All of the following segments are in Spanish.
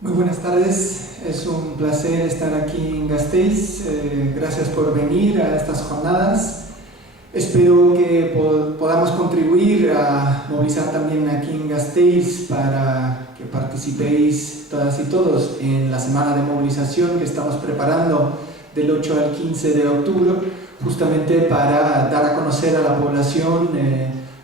Muy buenas tardes, es un placer estar aquí en Gasteiz. Gracias por venir a estas jornadas. Espero que podamos contribuir a movilizar también aquí en Gasteiz para que participéis todas y todos en la semana de movilización que estamos preparando del 8 al 15 de octubre, justamente para dar a conocer a la población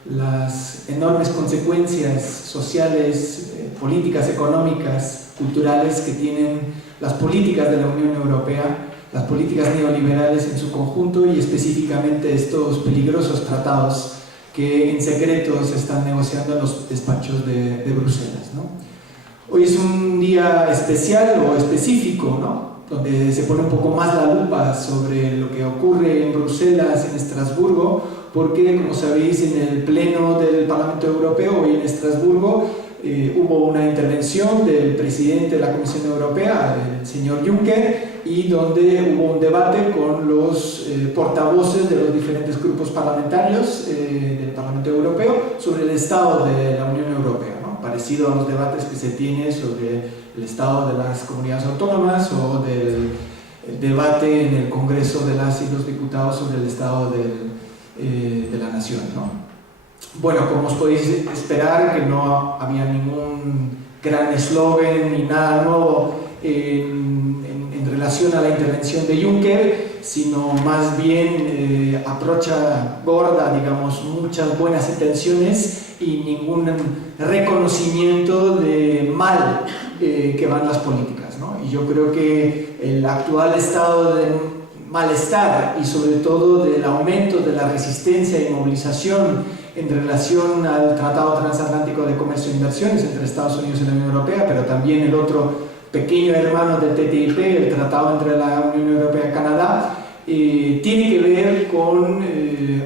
las enormes consecuencias sociales, políticas, económicas, culturales que tienen las políticas de la Unión Europea, las políticas neoliberales en su conjunto y específicamente estos peligrosos tratados que en secreto se están negociando en los despachos de Bruselas, ¿no? Hoy es un día especial o específico, ¿no?, donde se pone un poco más la lupa sobre lo que ocurre en Bruselas, en Estrasburgo, porque, como sabéis, en el Pleno del Parlamento Europeo, hoy en Estrasburgo, hubo una intervención del presidente de la Comisión Europea, el señor Juncker, y donde hubo un debate con los portavoces de los diferentes grupos parlamentarios del Parlamento Europeo sobre el estado de la Unión Europea, ¿no?, parecido a los debates que se tiene sobre el estado de las comunidades autónomas o del debate en el Congreso de las y los diputados sobre el estado de la nación, ¿no? Bueno, como os podéis esperar, que no había ningún gran eslogan ni nada nuevo en relación a la intervención de Juncker, sino más bien aprocha gorda, digamos, muchas buenas intenciones y ningún reconocimiento de mal que van las políticas, ¿no? Y yo creo que el actual estado de malestar y sobre todo del aumento de la resistencia y movilización en relación al Tratado Transatlántico de Comercio e Inversiones entre Estados Unidos y la Unión Europea, pero también el otro pequeño hermano del TTIP, el Tratado entre la Unión Europea y Canadá, tiene que ver con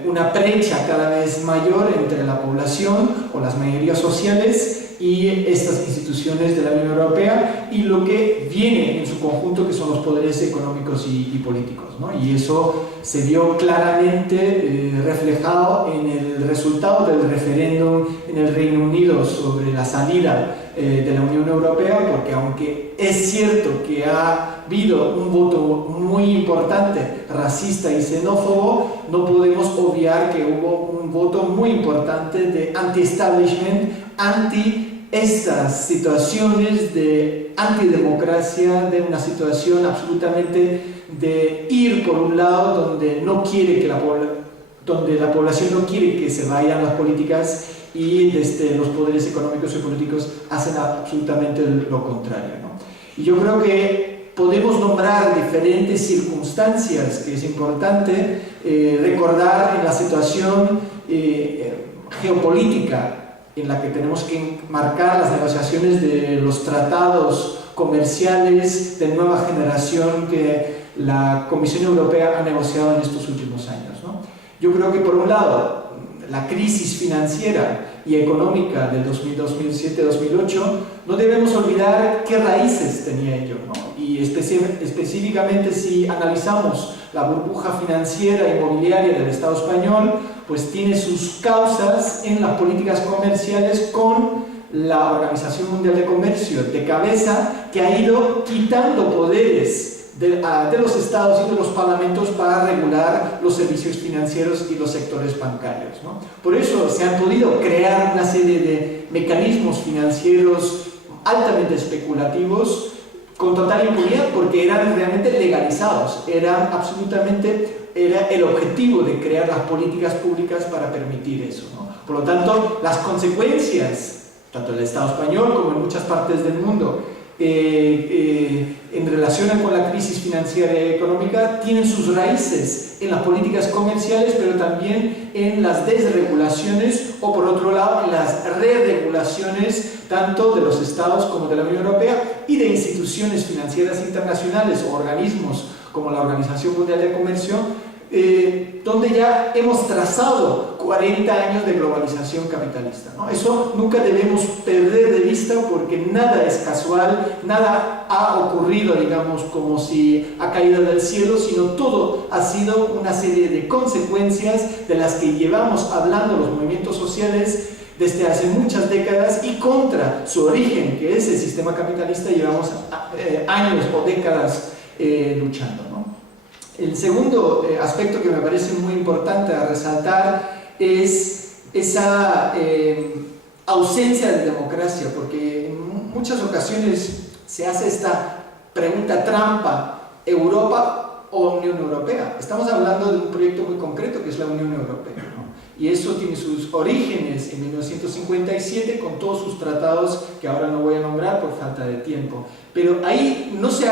una brecha cada vez mayor entre la población o las mayorías sociales y estas instituciones de la Unión Europea y lo que viene en su conjunto, que son los poderes económicos y políticos, ¿no? Y eso se vio claramente reflejado en el resultado del referéndum en el Reino Unido sobre la salida de la Unión Europea, porque aunque es cierto que ha habido un voto muy importante racista y xenófobo, no podemos obviar que hubo un voto muy importante de anti-establishment, anti estas situaciones de antidemocracia, de una situación absolutamente de ir por un lado donde no quiere que donde la población no quiere que se vayan las políticas y desde los poderes económicos y políticos hacen absolutamente lo contrario, ¿no? Y yo creo que podemos nombrar diferentes circunstancias que es importante recordar en la situación geopolítica en la que tenemos que marcar las negociaciones de los tratados comerciales de nueva generación que la Comisión Europea ha negociado en estos últimos años, ¿no? Yo creo que por un lado la crisis financiera y económica del 2007-2008 no debemos olvidar qué raíces tenía ello, ¿no? Y específicamente si analizamos la burbuja financiera e inmobiliaria del Estado español, pues tiene sus causas en las políticas comerciales con la Organización Mundial de Comercio de cabeza, que ha ido quitando poderes de los estados y de los parlamentos para regular los servicios financieros y los sectores bancarios, ¿no? Por eso se han podido crear una serie de mecanismos financieros altamente especulativos con total impunidad, porque eran realmente legalizados, era el objetivo de crear las políticas públicas para permitir eso, ¿no? Por lo tanto, las consecuencias, tanto en el Estado español como en muchas partes del mundo, en relación con la crisis financiera y económica, tienen sus raíces en las políticas comerciales, pero también en las desregulaciones o, por otro lado, en las re-regulaciones tanto de los estados como de la Unión Europea y de instituciones financieras internacionales o organismos como la Organización Mundial de Comercio, donde ya hemos trazado 40 años de globalización capitalista, ¿no? Eso nunca debemos perder de vista, porque nada es casual, nada ha ocurrido, digamos, como si ha caído del cielo, sino todo ha sido una serie de consecuencias de las que llevamos hablando los movimientos sociales desde hace muchas décadas y contra su origen, que es el sistema capitalista, llevamos años o décadas luchando, ¿no? El segundo aspecto que me parece muy importante a resaltar es esa ausencia de democracia, porque en muchas ocasiones se hace esta pregunta trampa: ¿Europa o Unión Europea? Estamos hablando de un proyecto muy concreto que es la Unión Europea, ¿no? Y eso tiene sus orígenes en 1957 con todos sus tratados que ahora no voy a nombrar por falta de tiempo, pero ahí nunca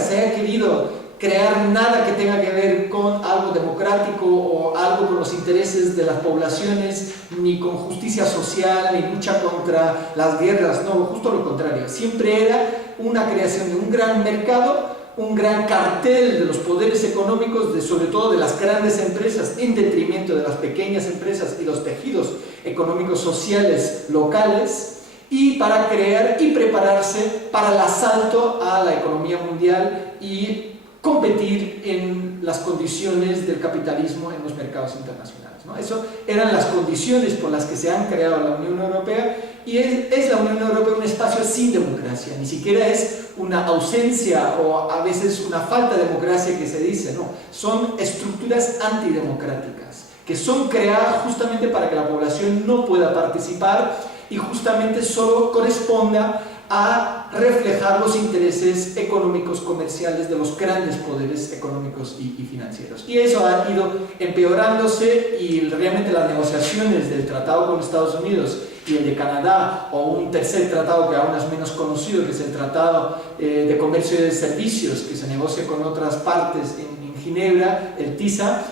se ha querido crear nada que tenga que ver con algo democrático o algo con los intereses de las poblaciones, ni con justicia social, ni lucha contra las guerras, no, justo lo contrario. Siempre era una creación de un gran mercado, un gran cartel de los poderes económicos, sobre todo de las grandes empresas, en detrimento de las pequeñas empresas y los tejidos económicos sociales locales, y para crear y prepararse para el asalto a la economía mundial y competir en las condiciones del capitalismo en los mercados internacionales, ¿no? Eso eran las condiciones por las que se han creado la Unión Europea, y es la Unión Europea un espacio sin democracia, ni siquiera es una ausencia o a veces una falta de democracia que se dice, no, son estructuras antidemocráticas que son creadas justamente para que la población no pueda participar y justamente solo corresponda a reflejar los intereses económicos comerciales de los grandes poderes económicos y financieros. Y eso ha ido empeorándose, y realmente las negociaciones del tratado con Estados Unidos y el de Canadá, o un tercer tratado que aún es menos conocido, que es el Tratado de Comercio y de Servicios, que se negocia con otras partes en Ginebra, el TISA,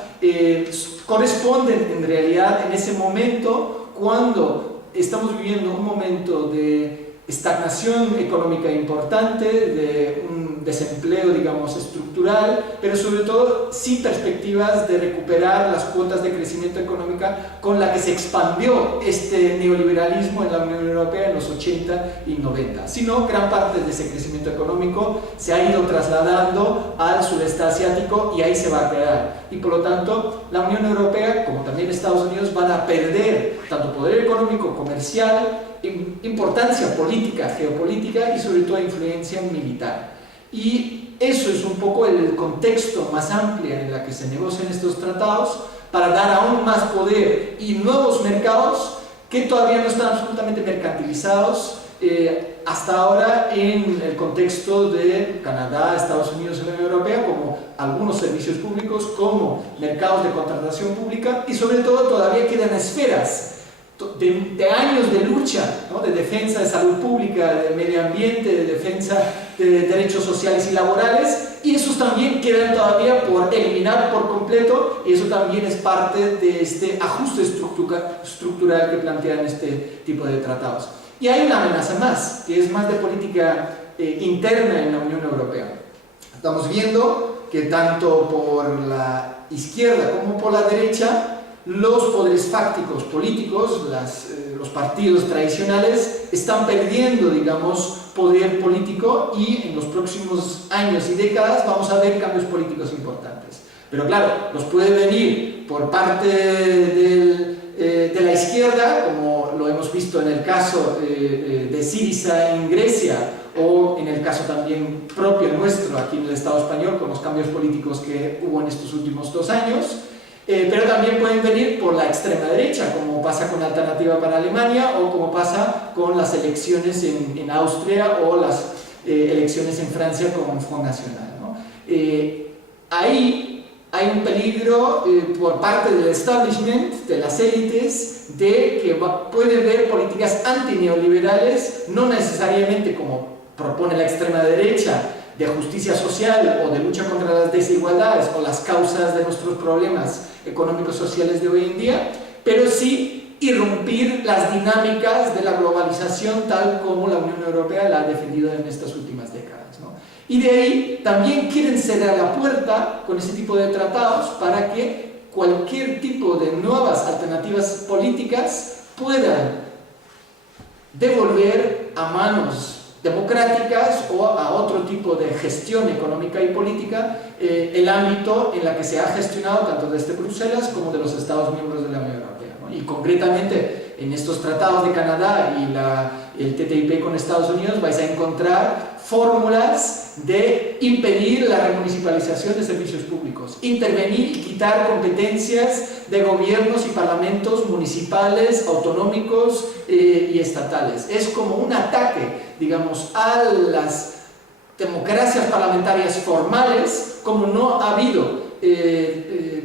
corresponden en realidad en ese momento cuando estamos viviendo un momento de estagnación económica importante, de un desempleo, digamos, estructural, pero sobre todo sin perspectivas de recuperar las cuotas de crecimiento económica con la que se expandió este neoliberalismo en la Unión Europea en los 80 y 90, sino gran parte de ese crecimiento económico se ha ido trasladando al sudeste asiático y ahí se va a quedar. Y por lo tanto, la Unión Europea, como también Estados Unidos, van a perder tanto poder económico, comercial, importancia política, geopolítica y sobre todo influencia militar. Y eso es un poco el contexto más amplio en el que se negocian estos tratados, para dar aún más poder y nuevos mercados que todavía no están absolutamente mercantilizados hasta ahora en el contexto de Canadá, Estados Unidos y la Unión Europea, como algunos servicios públicos, como mercados de contratación pública, y sobre todo todavía quedan esferas de años de lucha, ¿no? De defensa de salud pública, de medio ambiente, de defensa de derechos sociales y laborales, y esos también quedan todavía por eliminar por completo, y eso también es parte de este ajuste estructural que plantean este tipo de tratados. Y hay una amenaza más, que es más de política interna en la Unión Europea. Estamos viendo que tanto por la izquierda como por la derecha, los poderes fácticos políticos, los partidos tradicionales, están perdiendo, digamos, poder político, y en los próximos años y décadas vamos a ver cambios políticos importantes. Pero claro, los puede venir por parte de la izquierda, como lo hemos visto en el caso de Syriza en Grecia, o en el caso también propio nuestro aquí en el Estado español, con los cambios políticos que hubo en estos últimos 2 años. Pero también pueden venir por la extrema derecha, como pasa con Alternativa para Alemania, o como pasa con las elecciones en Austria, o las elecciones en Francia con Front National, ¿no? Ahí hay un peligro por parte del establishment, de las élites, de que puede haber políticas antineoliberales, no necesariamente como propone la extrema derecha, de justicia social o de lucha contra las desigualdades o las causas de nuestros problemas económicos sociales de hoy en día, pero sí irrumpir las dinámicas de la globalización tal como la Unión Europea la ha defendido en estas últimas décadas, ¿no? Y de ahí también quieren cerrar la puerta con ese tipo de tratados para que cualquier tipo de nuevas alternativas políticas puedan devolver a manos democráticas o a otro tipo de gestión económica y política el ámbito en la que se ha gestionado tanto desde Bruselas como de los Estados miembros de la Unión Europea, ¿no? Y concretamente en estos tratados de Canadá y el TTIP con Estados Unidos vais a encontrar fórmulas de impedir la remunicipalización de servicios públicos, intervenir y quitar competencias de gobiernos y parlamentos municipales, autonómicos y estatales. Es como un ataque, digamos, a las democracias parlamentarias formales, como no ha habido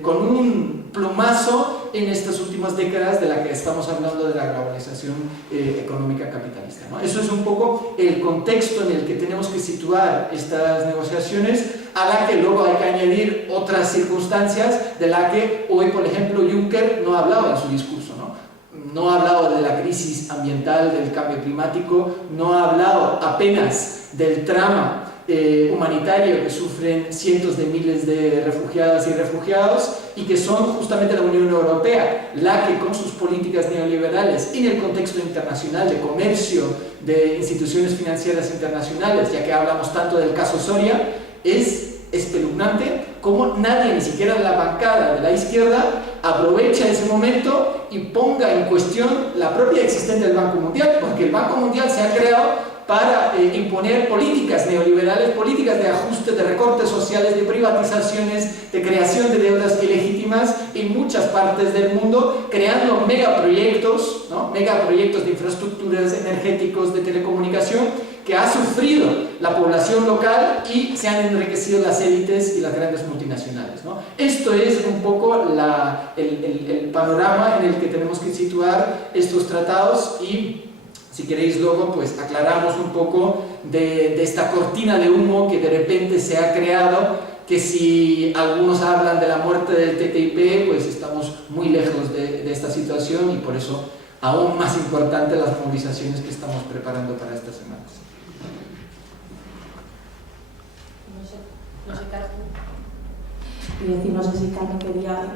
con un plumazo en estas últimas décadas de la que estamos hablando, de la globalización económica capitalista, ¿no? Eso es un poco el contexto en el que tenemos que situar estas negociaciones, a la que luego hay que añadir otras circunstancias de la que hoy, por ejemplo, Juncker no ha hablado en su discurso, ¿no? No ha hablado de la crisis ambiental, del cambio climático, no ha hablado apenas del drama humanitario que sufren cientos de miles de refugiadas y refugiados, y que son justamente la Unión Europea la que, con sus políticas neoliberales en el contexto internacional de comercio, de instituciones financieras internacionales, ya que hablamos tanto del caso Soria, es espeluznante como nadie, ni siquiera de la bancada de la izquierda, aprovecha ese momento y ponga en cuestión la propia existencia del Banco Mundial, porque el Banco Mundial se ha creado para imponer políticas neoliberales, políticas de ajuste, de recortes sociales, de privatizaciones, de creación de deudas ilegítimas en muchas partes del mundo, creando megaproyectos, ¿no? Megaproyectos de infraestructuras, energéticos, de telecomunicación, que ha sufrido la población local y se han enriquecido las élites y las grandes multinacionales, ¿no? Esto es un poco el panorama en el que tenemos que situar estos tratados, y si queréis luego pues aclaramos un poco de esta cortina de humo que de repente se ha creado, que si algunos hablan de la muerte del TTIP, pues estamos muy lejos de esta situación, y por eso aún más importante las movilizaciones que estamos preparando para estas semanas. No sé, Carmen. Y decir, no sé si Carmen quería